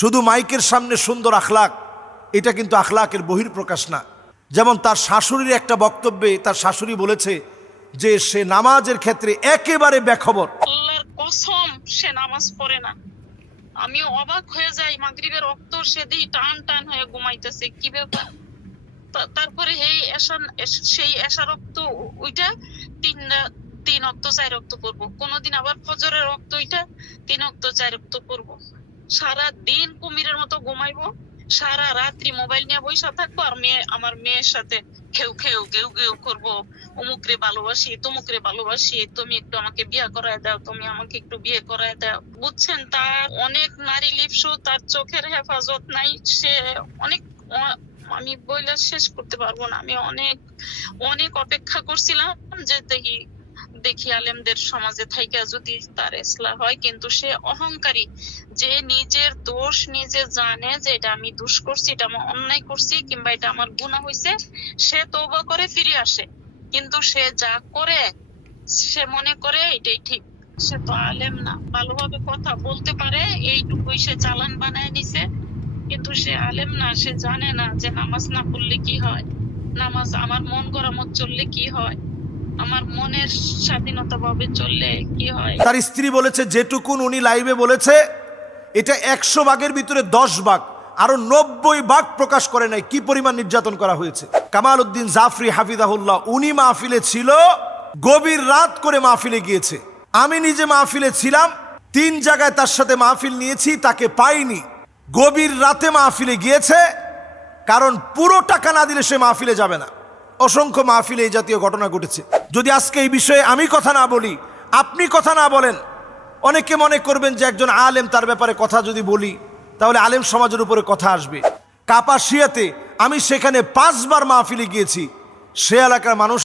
শুধু মাইকের সামনে সুন্দর আখলাক, এটা কিন্তু আখলাকের বহির প্রকাশ না। যেমন তার শাশুড়ির একটা বক্তব্যে তার শাশুড়ি বলেছে যে সে নামাজের ক্ষেত্রে একেবারে বেখবর। আল্লাহর কসম, সে নামাজ পড়ে না। আমি অবাক হয়ে যাই, মাগরিবের রক্ত সে দিই টান টান হয়ে ঘুমাইতেছে, কি ব্যাপার? তারপরে এই এশ- সেই এশা রক্ত ওইটা তিন তিন অক্ত চার রক্ত করব কোনোদিন আবার ফজরের রক্ত ওইটা তিন অক্ত চার রক্ত করব সারা দিন কুমিরের মতো ঘুমাইবো, সারা রাত্রি মোবাইল নিয়ে বসে থাকব আর মেয়ে, আমার মেয়ের সাথে খেউ খেউ গেউ গেউ করব। অমুকরে ভালোবাসি, তমুকরে ভালোবাসি, তুমি একটু আমাকে বিয়ে করায় দাও, তুমি আমাকে একটু বিয়ে করায় দাও। বুঝছেন, তার অনেক নারী লিপসু, তার চোখের হেফাজত নাই, সে অনেক, আমি বইলে শেষ করতে পারব না। আমি অনেক অনেক অপেক্ষা করছিলাম যে দেখি দেখি আলেমদের সমাজে থাইকা যদি তার ইসলাম হয়, কিন্তু সে অহংকারী। যে নিজের দোষ নিজে জানে যে এটা আমি দোষ করছি, এটা আমি অন্যায় করছি কিংবা এটা আমার গুনাহ হয়েছে সে তওবা করে ফিরে আসে। কিন্তু সে যা করে, সে মনে করে এটাই ঠিক। সে তো আলেম না, ভালোভাবে কথা বলতে পারে, এইটুকুই সে চালান বানায় নিছে। কিন্তু সে আলেম না, সে জানে না যে নামাজ না পড়লে কি হয়? নামাজ আমার মন মত চললে কি হয়? আমার মনের স্বাধীনতা ভাবে চললে কি হয়? তার স্ত্রী বলেছে, যেটুকুন উনি লাইভে বলেছে, এটা একশো ভাগের ভিতরে দশ ভাগ। আরও নব্বই ভাগ প্রকাশ করে নাই। কি পরিমাণ নির্যাতন করা হয়েছে? কামাল উদ্দিন জাফরি হাফিদাহুল্লাহ উনি মাহফিলে ছিল, গভীর রাত করে মাহফিলে গিয়েছে। আমি নিজে মাহফিলে ছিলাম, তিন জায়গায় তার সাথে মাহফিল নিয়েছি, তাকে পাইনি। গভীর রাতে মাহফিলে গিয়েছে, কারণ পুরো টাকা না দিলে সে মাহফিলে যাবে না। অসংখ্য মাহফিলে এই জাতীয় ঘটনা ঘটেছে। যদি আজকে এই বিষয়ে আমি কথা না বলি, আপনি কথা না বলেন, অনেকে মনে করবেন যে একজন আলেম তার ব্যাপারে কথা যদি বলি, তাহলে আলেম সমাজের উপরে কথা আসবে। কাপাসিয়াতে আমি সেখানে পাঁচবার মাহফিলে গিয়েছি, সে এলাকার মানুষ